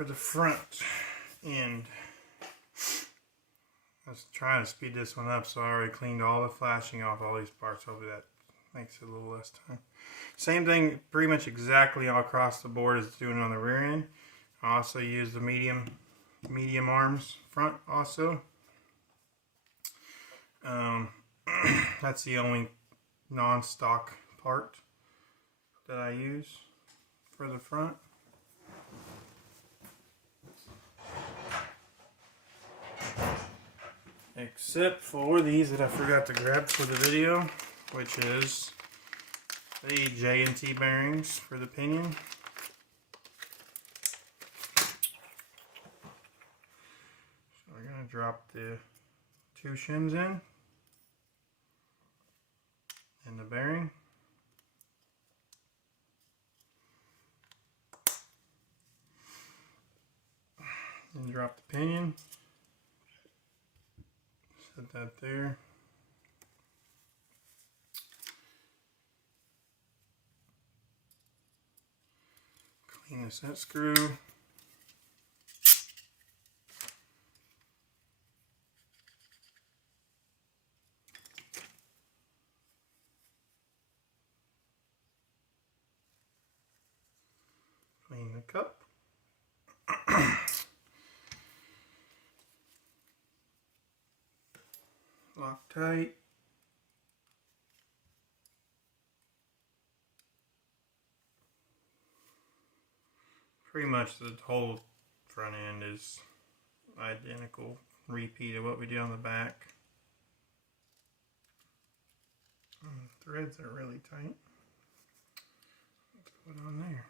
for the front end. I was trying to speed this one up, so I already cleaned all the flashing off all these parts. Hopefully that makes it a little less time. Same thing, pretty much exactly all across the board as doing on the rear end. I also use the medium arms front also. That's the only non-stock part that I use for the front. Except for these that I forgot to grab for the video, which is the J&T bearings for the pinion. So we're going to drop the 2 shims in and the bearing. And drop the pinion. Set that there. Clean the set screw. Clean the cup. Lock tight. Pretty much the whole front end is identical repeat of what we did on the back. The threads are really tight. Let's put it on there.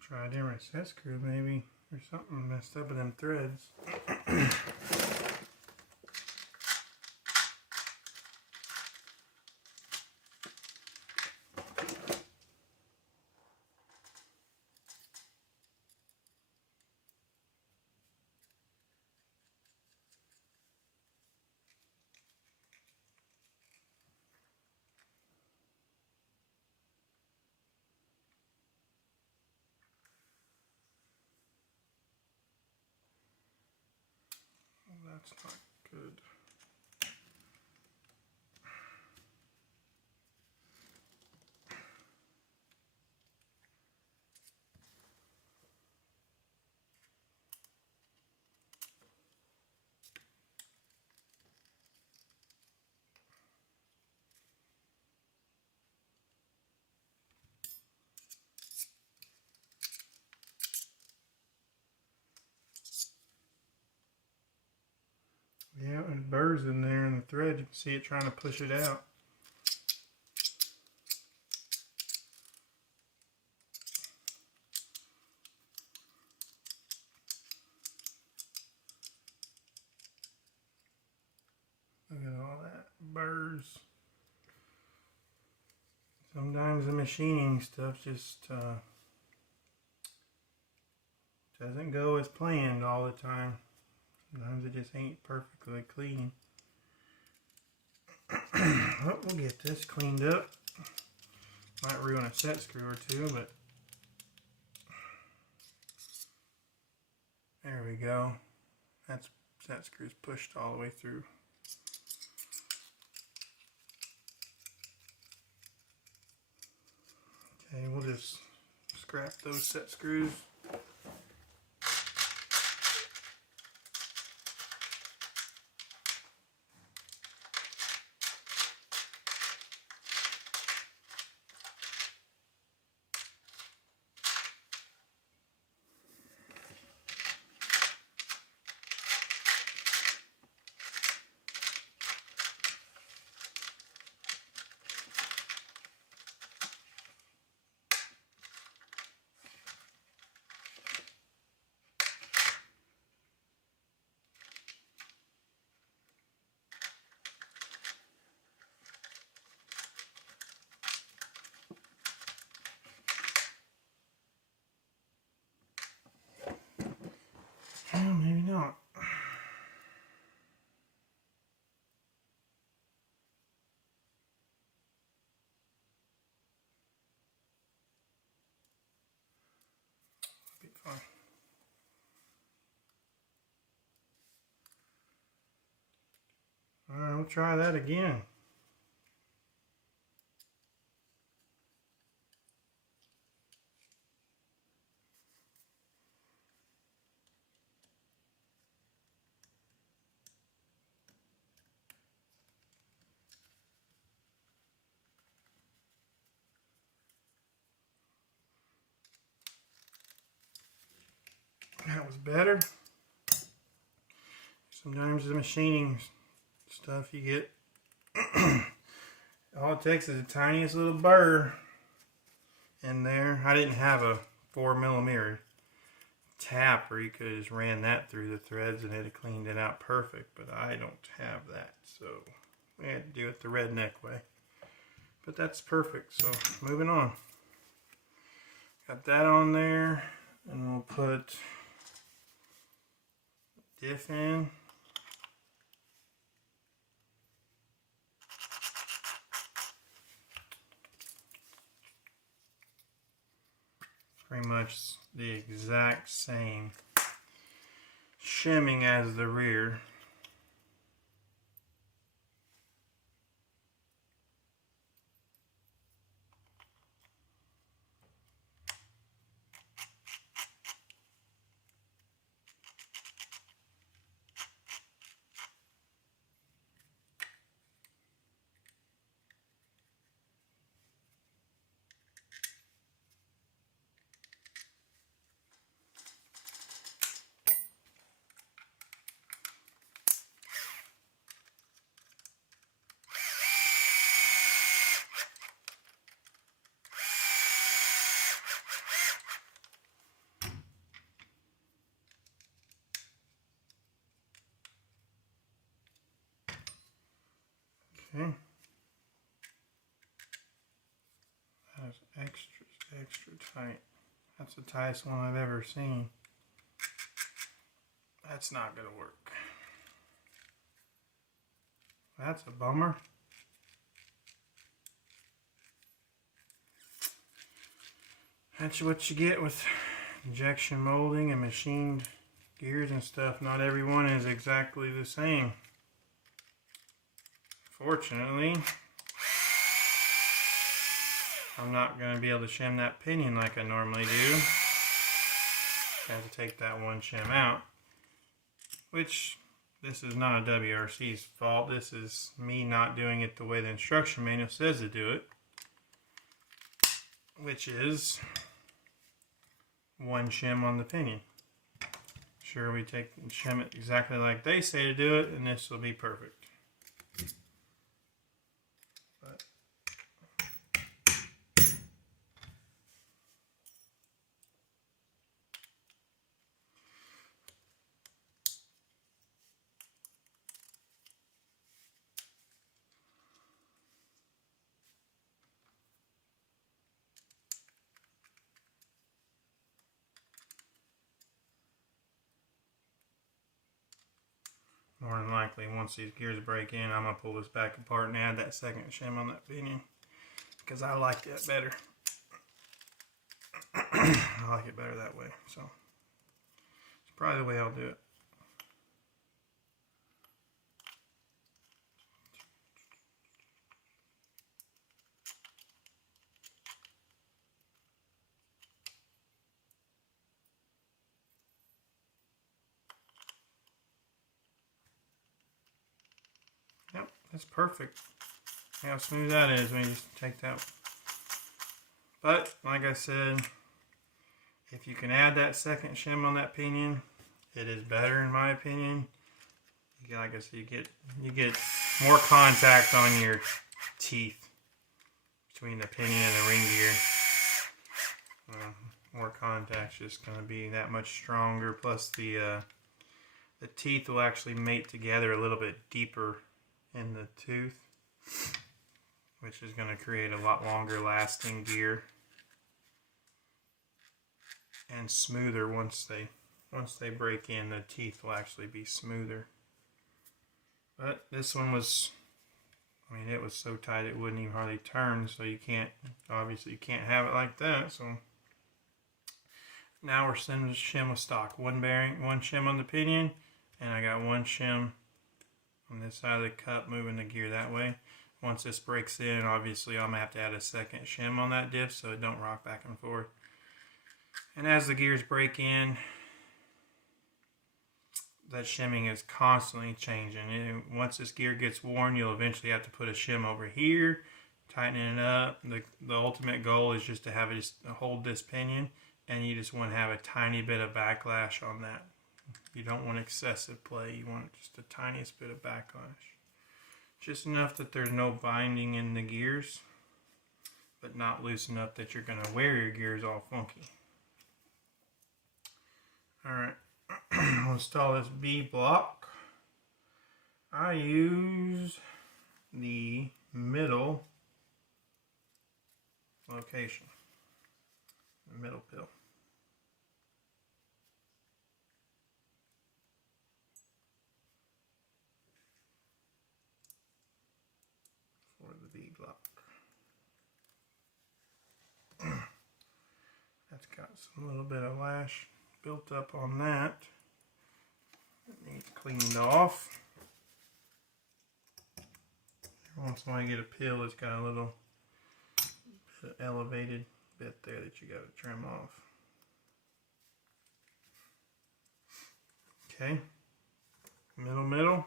Try a different set screw maybe, or something messed up with them threads. That's not good. Yeah, there's burrs in there in the thread. You can see it trying to push it out. Look at all that burrs. Sometimes the machining stuff just doesn't go as planned all the time. Sometimes it just ain't perfectly clean. Well, we'll get this cleaned up. Might ruin a set screw or two, but there we go. That's set screws pushed all the way through. Okay, we'll just scrap those set screws. Alright, we'll try that again. That was better. Sometimes the machining stuff you get, all it takes is the tiniest little burr in there. I didn't have a 4mm tap where you could have just ran that through the threads and it'd have cleaned it out perfect, but I don't have that, so we had to do it the redneck way. But that's perfect, so moving on. Got that on there, and we'll put diff in. Pretty much the exact same shimming as the rear. Okay. That's extra tight. That's the tightest one I've ever seen. That's not gonna work. That's a bummer. That's what you get with injection molding and machined gears and stuff. Not every one is exactly the same. Fortunately, I'm not going to be able to shim that pinion like I normally do. I have to take that one shim out, which this is not a WRC's fault. This is me not doing it the way the instruction manual says to do it, which is one shim on the pinion. Sure, we take and shim it exactly like they say to do it, and this will be perfect. More than likely, once these gears break in, I'm going to pull this back apart and add that second shim on that pinion, because I like that better. I like it better that way, so it's probably the way I'll do it. Yep, that's perfect. See how smooth that is when you just take that. But like I said, if you can add that second shim on that pinion, it is better in my opinion. Like I said, you get more contact on your teeth between the pinion and the ring gear. More contact's just going to be that much stronger. Plus the teeth will actually mate together a little bit deeper in the tooth, which is going to create a lot longer lasting gear and smoother. Once they break in, the teeth will actually be smoother. But this one was, I mean, it was so tight it wouldn't even hardly turn, so you can't, obviously you can't have it like that, so Now we're sending shim with stock. One bearing, one shim on the pinion, and I got one shim on this side of the cup moving the gear that way. Once this breaks in, obviously I'm going to have to add a second shim on that diff so it don't rock back and forth. And as the gears break in, that shimming is constantly changing. And once this gear gets worn, you'll eventually have to put a shim over here, tightening it up. The ultimate goal is just to have it just hold this pinion, and you just want to have a tiny bit of backlash on that. You don't want excessive play. You want just the tiniest bit of backlash. Just enough that there's no binding in the gears, but not loose enough that you're going to wear your gears all funky. Alright, we'll install this B block. I use the middle location, the middle pill. For the B block. That's got some little bit of lash built up on that. It needs cleaned off. Once I get a pill, it's got a little bit of elevated bit there that you got to trim off. Okay, middle.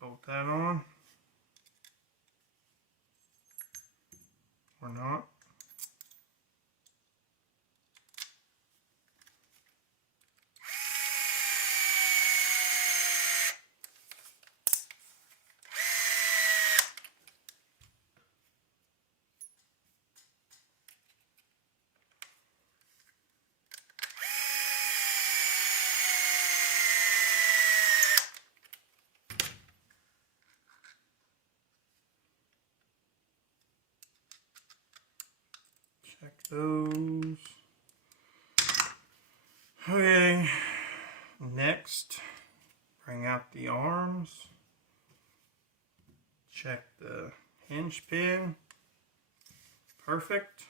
Bolt that on. Or not. Check those. Okay, next, bring out the arms. Check the hinge pin. Perfect.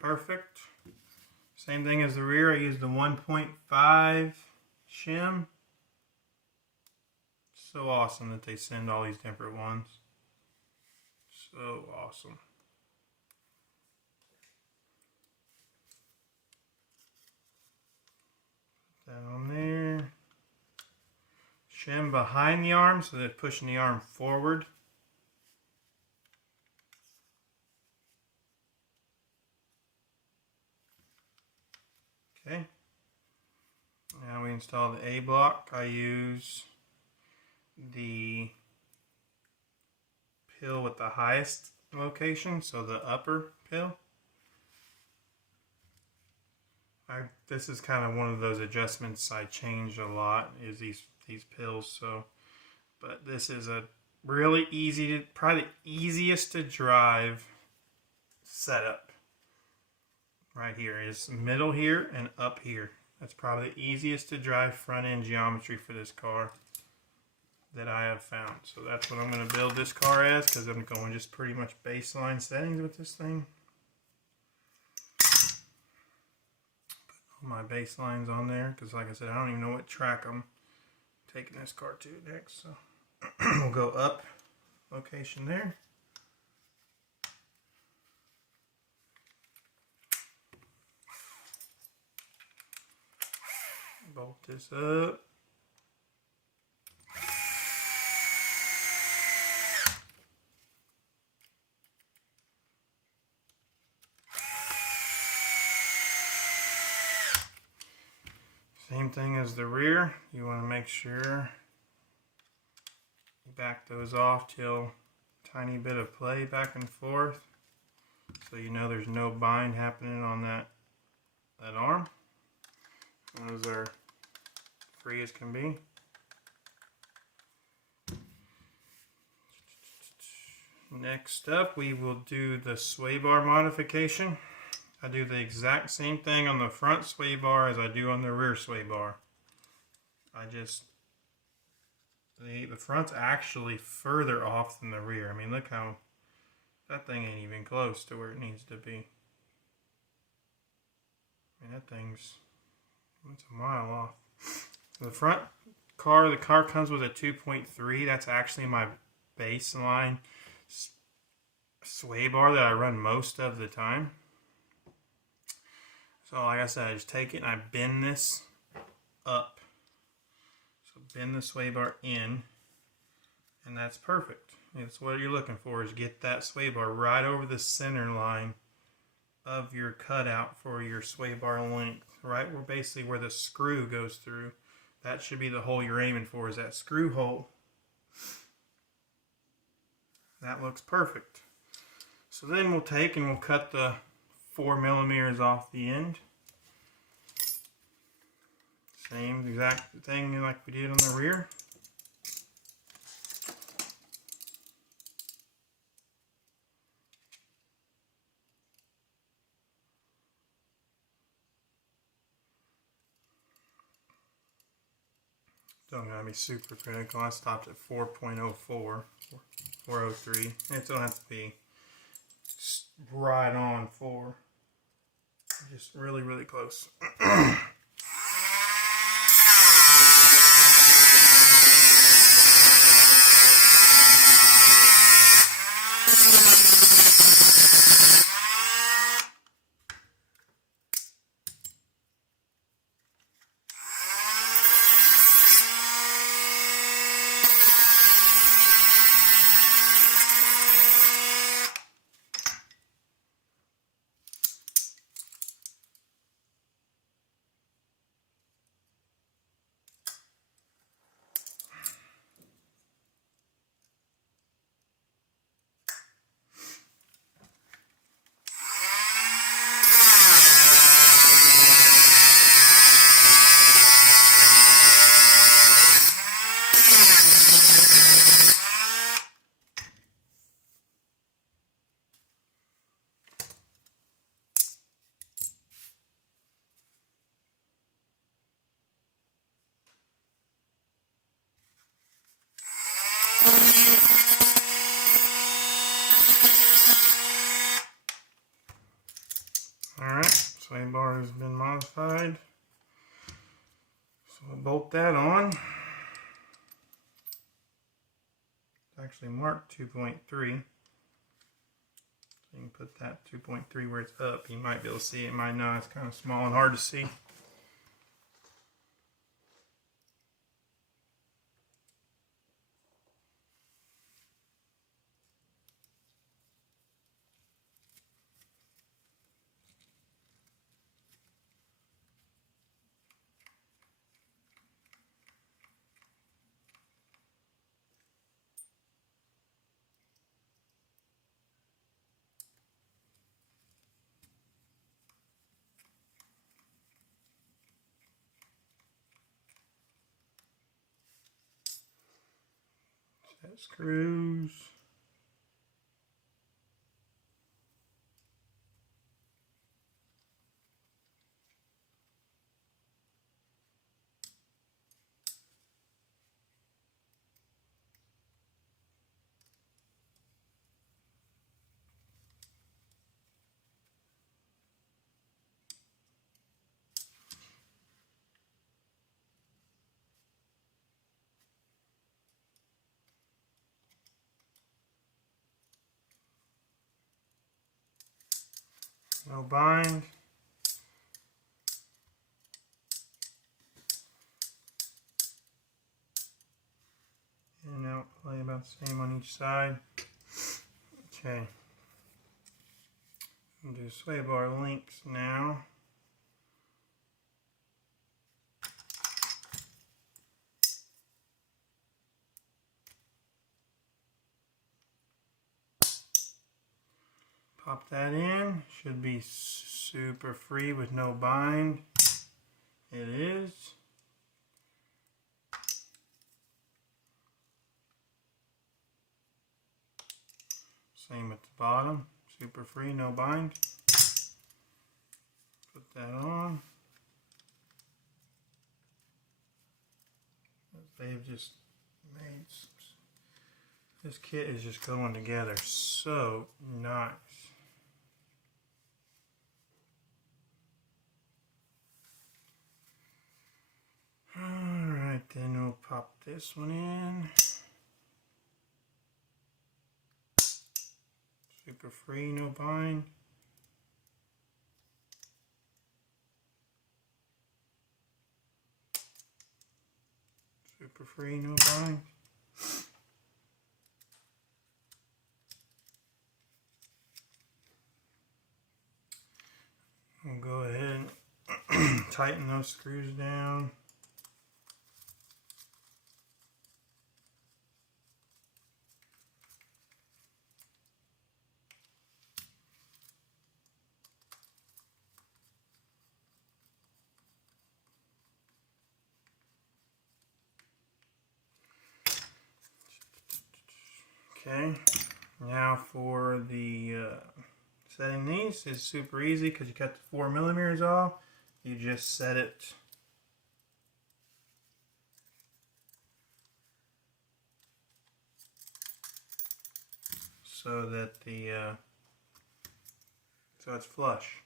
Perfect. Same thing as the rear. I used the 1.5 shim. So awesome that they send all these different ones. So awesome. That on there. Shim behind the arm so that it's pushing the arm forward. Okay. Now we install the A block. I use the pill with the highest location, so the upper pill. This is kind of one of those adjustments I changed a lot, is these pills. So, but this is a really easy, probably the easiest to drive setup. Right here is middle here and up here. That's probably the easiest to drive front end geometry for this car that I have found. So that's what I'm going to build this car as, because I'm going just pretty much baseline settings with this thing. My baselines on there, because like I said, I don't even know what track I'm taking this car to next. So we'll go up location there. Bolt this up. Same thing as the rear. You want to make sure you back those off till tiny bit of play back and forth, so you know there's no bind happening on that arm. Those are free as can be. Next up, we will do the sway bar modification. I do the exact same thing on the front sway bar as I do on the rear sway bar. The front's actually further off than the rear. I mean, look how that thing ain't even close to where it needs to be. Man, that thing's, it's a mile off. The front car, the car comes with a 2.3. That's actually my baseline sway bar that I run most of the time. So like I said, I just take it and I bend this up. So bend the sway bar in, and that's perfect. That's what you're looking for, is get that sway bar right over the center line of your cutout for your sway bar length, right where basically where the screw goes through. That should be the hole you're aiming for, is that screw hole. That looks perfect. So then we'll take and we'll cut the 4 millimeters off the end. Same exact thing like we did on the rear. Don't gotta be super critical. I stopped at 4.04, 403. It don't have to be right on 4. Just really, really close. Alright, sway bar has been modified. So we'll bolt that on. It's actually marked 2.3. So you can put that 2.3 where it's up. You might be able to see it, might not. It's kind of small and hard to see. Set screws. No bind. And now play about the same on each side. Okay. We'll do sway bar links now. Pop that in. Should be super free with no bind. It is. Same at the bottom. Super free, no bind. Put that on. They've just made some. This kit is just going together so nice. pop this one in. Super free, no bind. Super free, no bind. We'll go ahead and tighten those screws down. Okay, now for the setting these, it's super easy because you cut the 4mm off. You just set it so that so it's flush.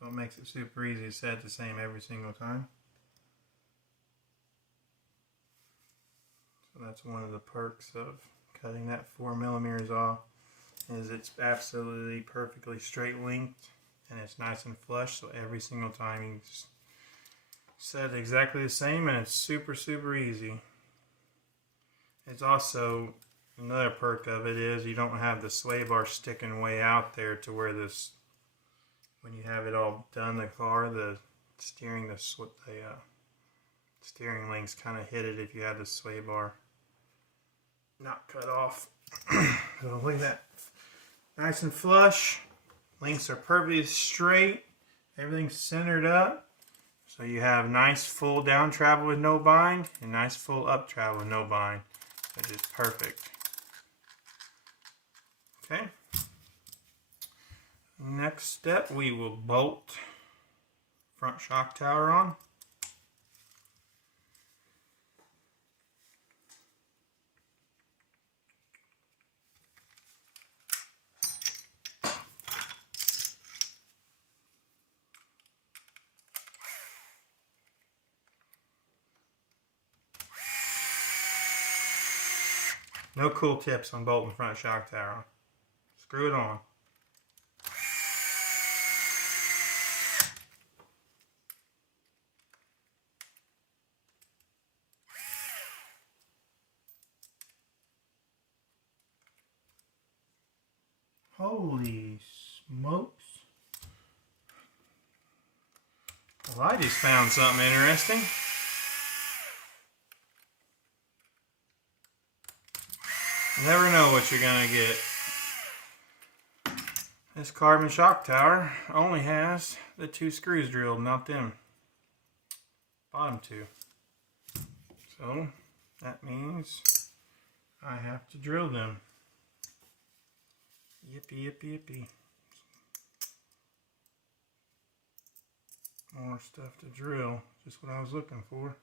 So it makes it super easy to set the same every single time. So that's one of the perks of cutting that 4mm off, is it's absolutely perfectly straight linked and it's nice and flush, so every single time you just set it exactly the same and it's super easy. It's also, another perk of it is you don't have the sway bar sticking way out there to where this, when you have it all done, the car, the steering links kind of hit it if you had the sway bar not cut off. So look at that, nice and flush, links are perfectly straight, everything's centered up, so you have nice full down travel with no bind and nice full up travel with no bind, which is perfect. Okay, next step, we will bolt front shock tower on. No cool tips on bolting front shock tower. Screw it on. Holy smokes. Well, I just found something interesting. Never know what you're gonna get. This carbon shock tower only has the 2 screws drilled, not them bottom 2. So that means I have to drill them. Yippee, yippee, yippee. More stuff to drill, just what I was looking for.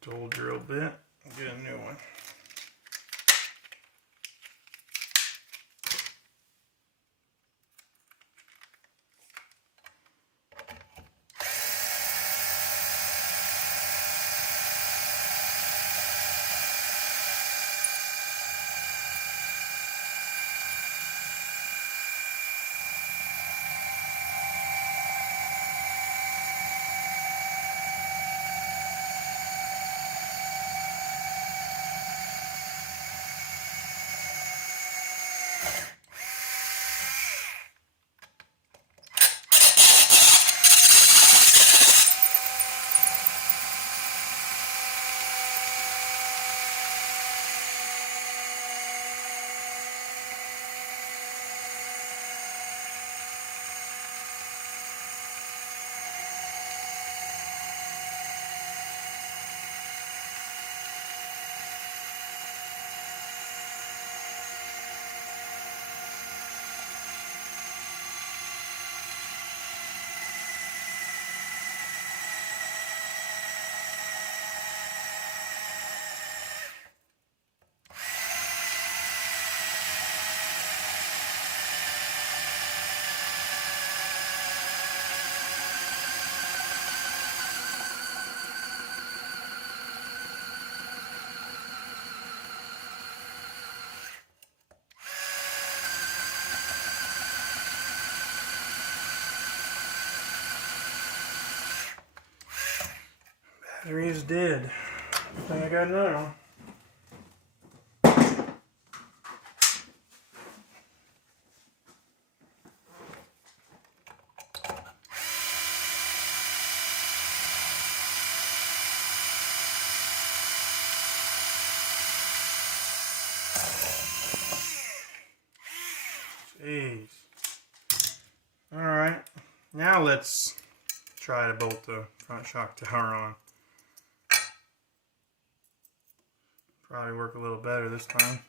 Dual drill bit, get a new one. Battery is dead. I think I got another one. Jeez. Alright, now let's try to bolt the front shock tower on. Probably work a little better this time.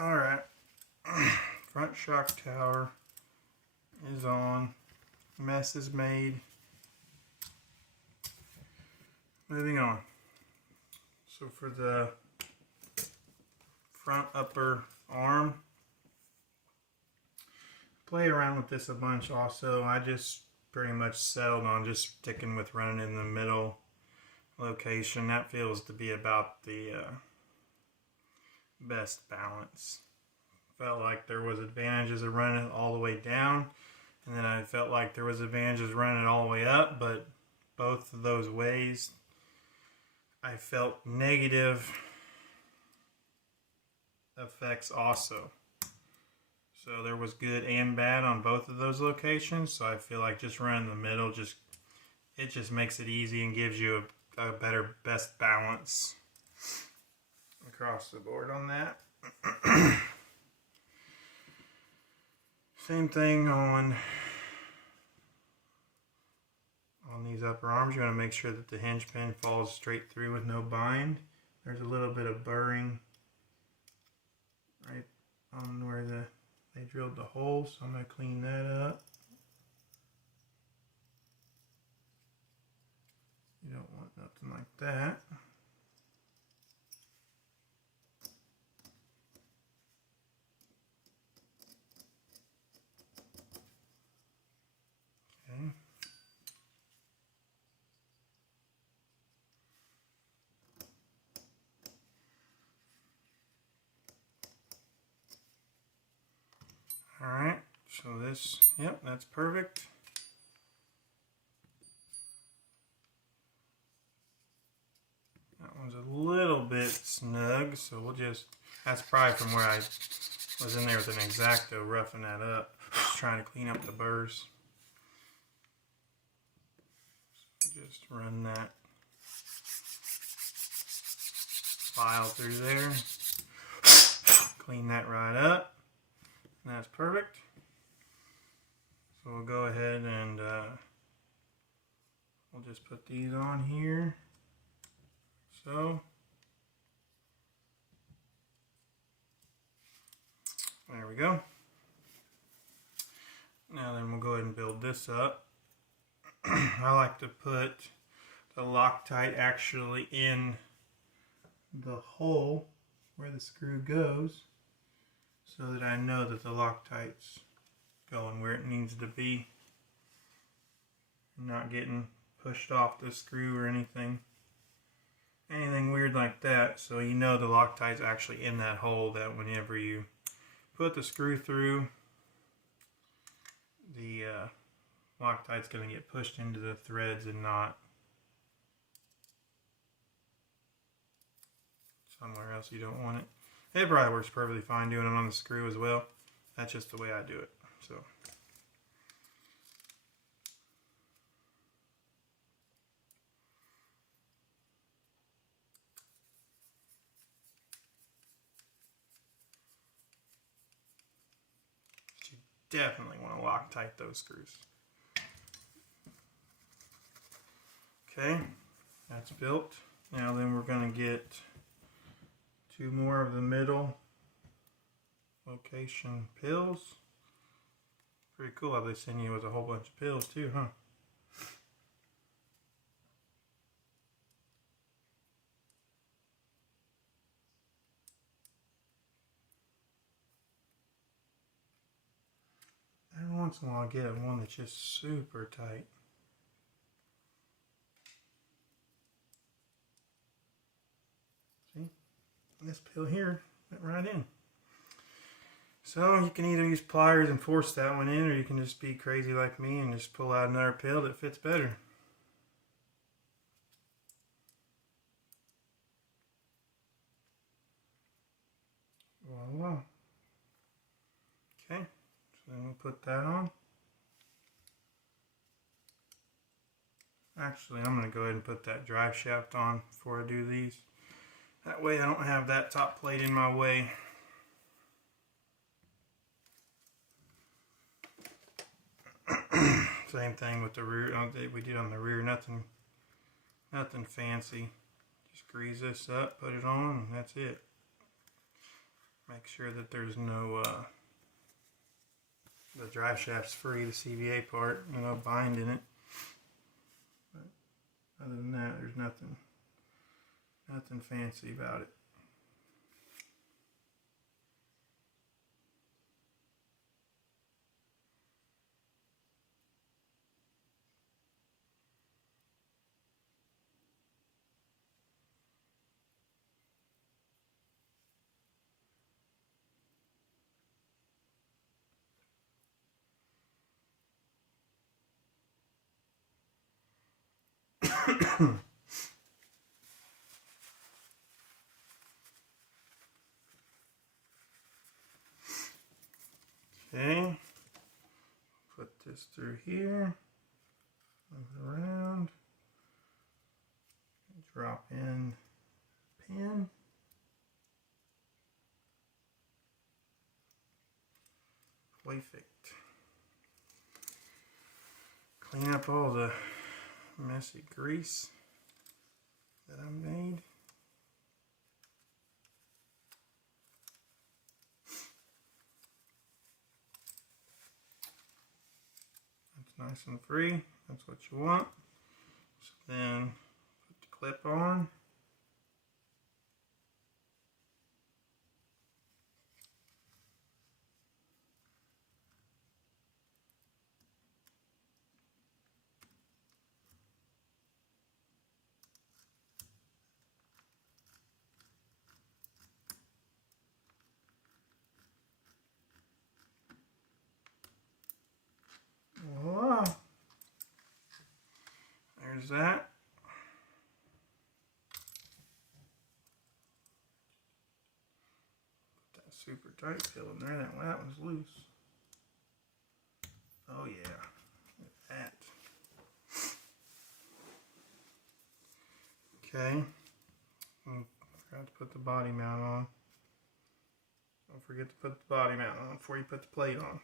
Alright, front shock tower is on, mess is made. Moving on. So for the front upper arm, play around with this a bunch also. I just pretty much settled on just sticking with running in the middle location. That feels to be about the best balance. Felt like there was advantages of running it all the way down, and then I felt like there was advantages running it all the way up, but both of those ways I felt negative effects also. So there was good and bad on both of those locations, so I feel like just running the middle it just makes it easy and gives you a better best balance across the board on that. Same thing on these upper arms. You want to make sure that the hinge pin falls straight through with no bind. There's a little bit of burring right on where they drilled the hole, so I'm going to clean that up. You don't want nothing like that. Okay. Alright, so this, yep, that's perfect. That one's a little bit snug, so we'll just, that's probably from where I was in there with an X-Acto roughing that up, just trying to clean up the burrs. So just run that file through there, clean that right up. And that's perfect. So we'll go ahead and we'll just put these on here. So there we go. Now then we'll go ahead and build this up. I like to put the Loctite actually in the hole where the screw goes, so that I know that the Loctite's going where it needs to be. I'm not getting pushed off the screw or anything weird like that. So you know the Loctite's actually in that hole, that whenever you put the screw through, the Loctite's going to get pushed into the threads and not somewhere else you don't want it. It probably works perfectly fine doing it on the screw as well. That's just the way I do it. So. You definitely want to Loctite those screws. Okay, that's built. Now then we're going to get 2 more of the middle location pills. Pretty cool how they send you with a whole bunch of pills too, huh? Every once in a while I get one that's just super tight. See? This pill here went right in. So you can either use pliers and force that one in, or you can just be crazy like me and just pull out another pill that fits better. Voila. Okay, so then we'll put that on. Actually, I'm going to go ahead and put that drive shaft on before I do these. That way I don't have that top plate in my way. Same thing with the rear. We did on the rear. Nothing fancy. Just grease this up, put it on, and that's it. Make sure that there's no the drive shaft's free, the CVA part, and no bind in it. But other than that, there's nothing fancy about it. Okay, put this through here, move it around, drop in pin. Perfect. Clean up all the messy grease that I made. That's nice and free. That's what you want. So then put the clip on. Voila. There's that. Put that super tight pill in there. That one's loose. Oh yeah. Look at that. Okay. Forgot to put the body mount on. Don't forget to put the body mount on before you put the plate on.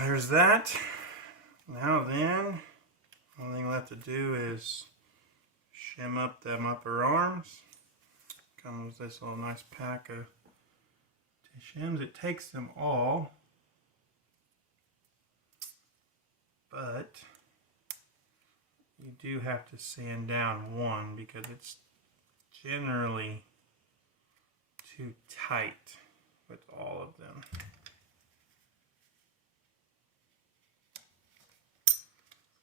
there's that. Now then, only thing left to do is shim up them upper arms. Comes with this little nice pack of shims. It takes them all, but you do have to sand down one because it's generally too tight with all of them.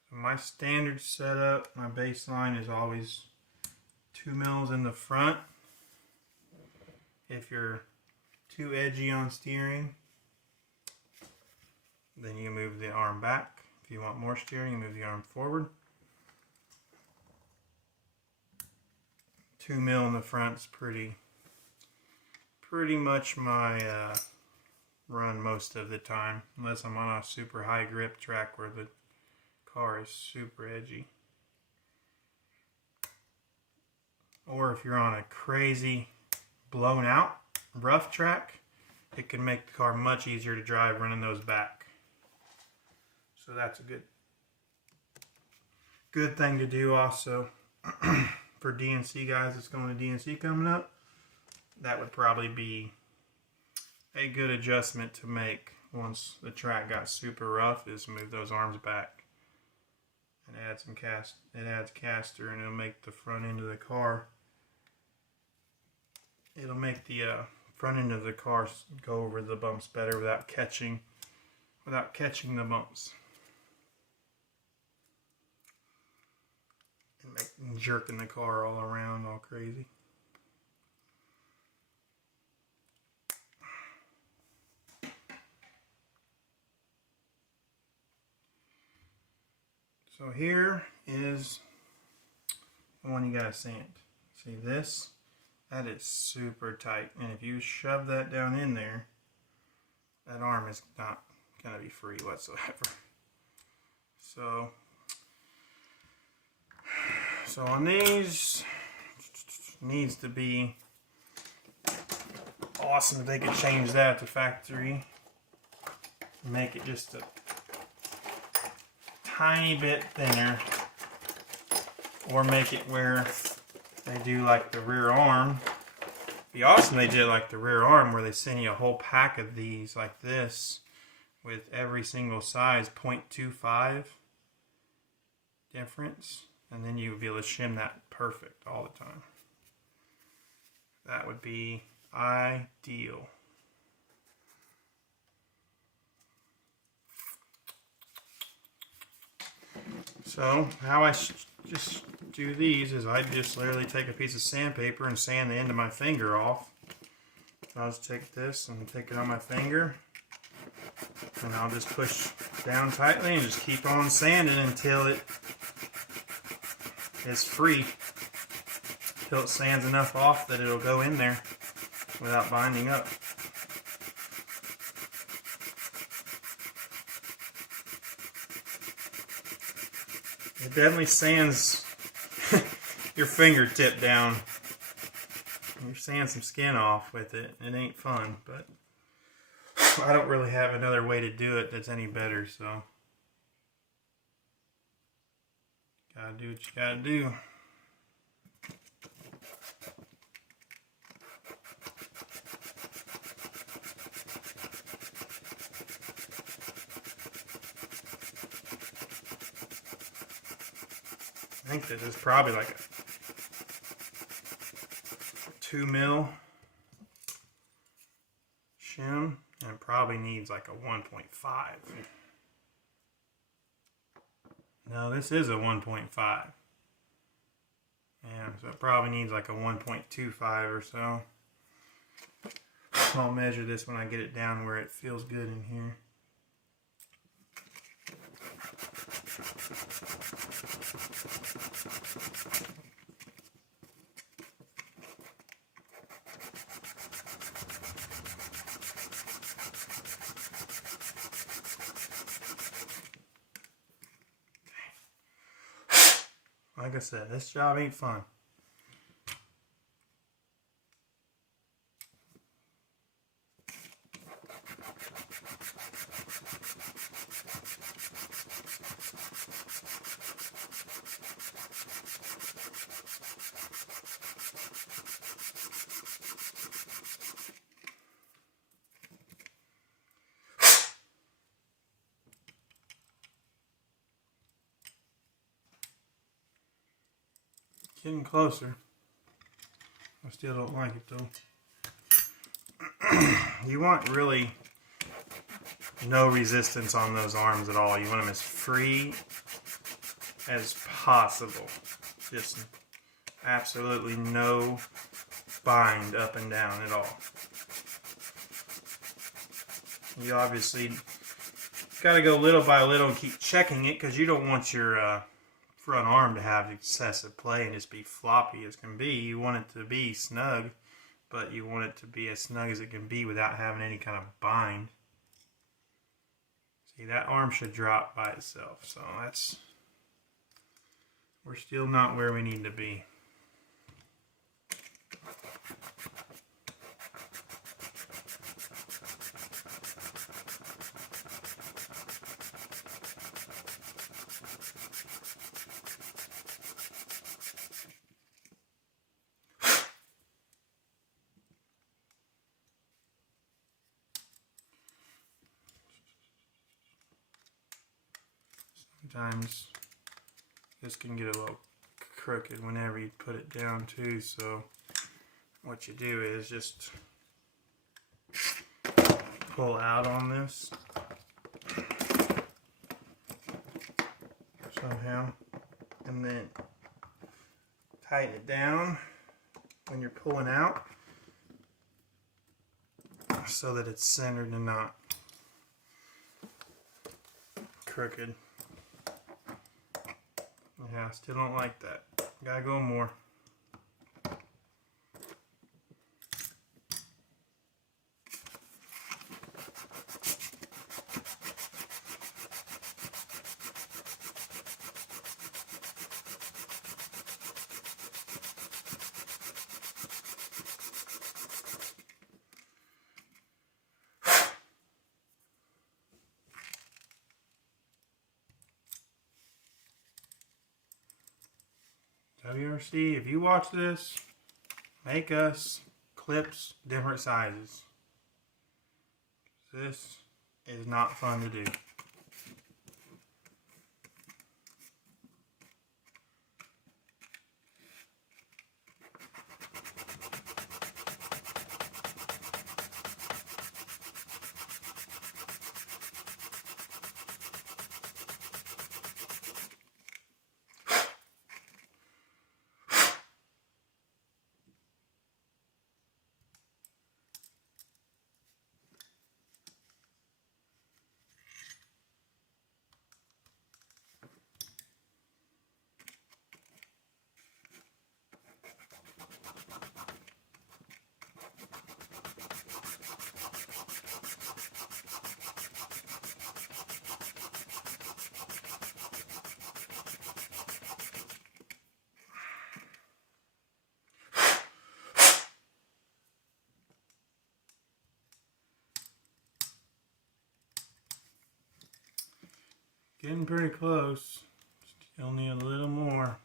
So my standard setup, my baseline is always 2 mils in the front. If you're too edgy on steering, then you move the arm back. If you want more steering, you move the arm forward. 2 mil in the front is pretty much my run most of the time, unless I'm on a super high grip track where the car is super edgy. Or if you're on a crazy blown out rough track, it can make the car much easier to drive running those back. So that's a good thing to do also. For DNC guys that's going to DNC coming up, that would probably be a good adjustment to make once the track got super rough, is move those arms back and add some adds caster, and it'll make the front end of the car, it'll make the front end of the car go over the bumps better without catching the bumps and jerking the car all around all crazy. So here is the one you gotta sand. See this? That is super tight, and if you shove that down in there, that arm is not gonna be free whatsoever. So on these, needs to be awesome if they could change that at the factory, make it just a tiny bit thinner, or make it where they do like the rear arm. It'd be awesome if they did like the rear arm, where they send you a whole pack of these like this with every single size 0.25 difference, and then you would be able to shim that perfect all the time. That would be ideal. So how I just do these is I just literally take a piece of sandpaper and sand the end of my finger off. So I'll just take this and take it on my finger, and I'll just push down tightly and just keep on sanding until it is free, till it sands enough off that it'll go in there without binding up. It definitely sands your fingertip down. You're sanding some skin off with it. It ain't fun, but I don't really have another way to do it that's any better, so gotta do what you gotta do. I think this is probably like a 2 mil shim, and it probably needs like a 1.5. No, this is a 1.5. Yeah, so it probably needs like a 1.25 or so. I'll measure this when I get it down where it feels good in here. Like I said, this job ain't fun. getting closer. I still don't like it though. You want really no resistance on those arms at all. You want them as free as possible. Just absolutely no bind up and down at all. You obviously got to go little by little and keep checking it because you don't want your front arm to have excessive play and just be floppy as can be. You want it to be snug, but you want it to be as snug as it can be without having any kind of bind. See, that arm should drop by itself, so we're still not where we need to be. Sometimes this can get a little crooked whenever you put it down too, so what you do is just pull out on this somehow and then tighten it down when you're pulling out so that it's centered and not crooked. Yeah, I still don't like that. Gotta go more. WRC, if you watch this, make us clips different sizes. This is not fun to do. Getting pretty close. Still need a little more.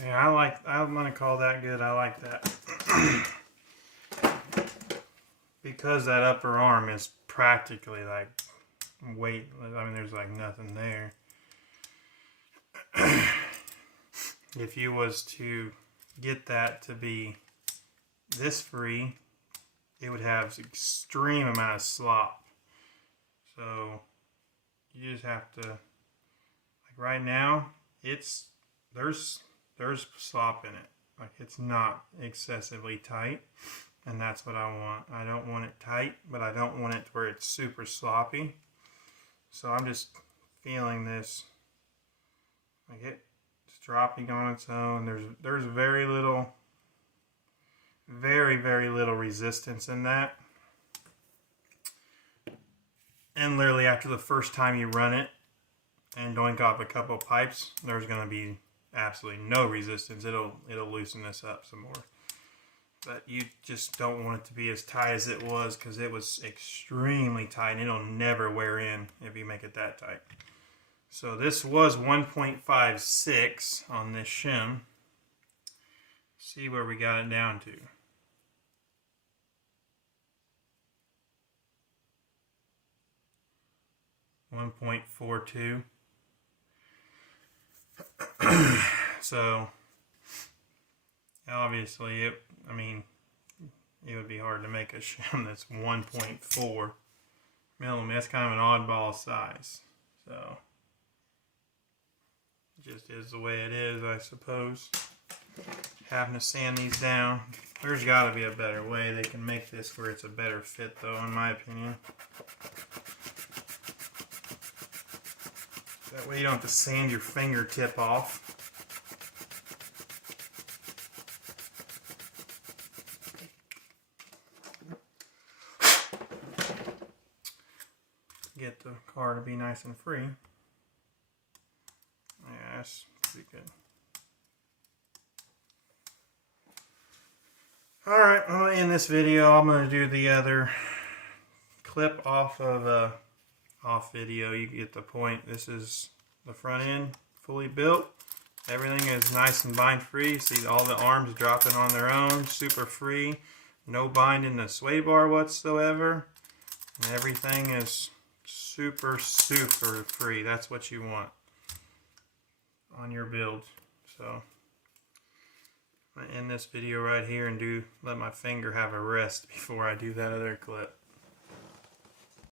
Yeah, I'm gonna call that good. I like that. because that upper arm is practically like weight, I mean there's like nothing there. If you was to get that to be this free, it would have extreme amount of slop. So you just have to, like right now, there's slop in it. Like it's not excessively tight, and that's what I want. I don't want it tight, but I don't want it to where it's super sloppy. So I'm just feeling this, like it's dropping on its own. There's very little, very little resistance in that. And literally after the first time you run it and doink off a couple of pipes, there's going to be absolutely no resistance. It'll loosen this up some more. But you just don't want it to be as tight as it was, because it was extremely tight and it'll never wear in if you make it that tight. So this was 1.56 on this shim. See where we got it down to. 1.42. So obviously it would be hard to make a shim that's 1.4 millimeters. That's kind of an oddball size. So it just is the way it is, I suppose. Having to sand these down. There's got to be a better way they can make this where it's a better fit, though, in my opinion. That way you don't have to sand your fingertip off. Get the car to be nice and free. Yeah, that's pretty good. Alright, well, in this video I'm going to do the other clip off of off video. You get the point. This is the front end, fully built. Everything is nice and bind free. See all the arms dropping on their own, super free. No bind in the sway bar whatsoever. And everything is super free. That's what you want on your build. So I'm going to end this video right here and let my finger have a rest before I do that other clip.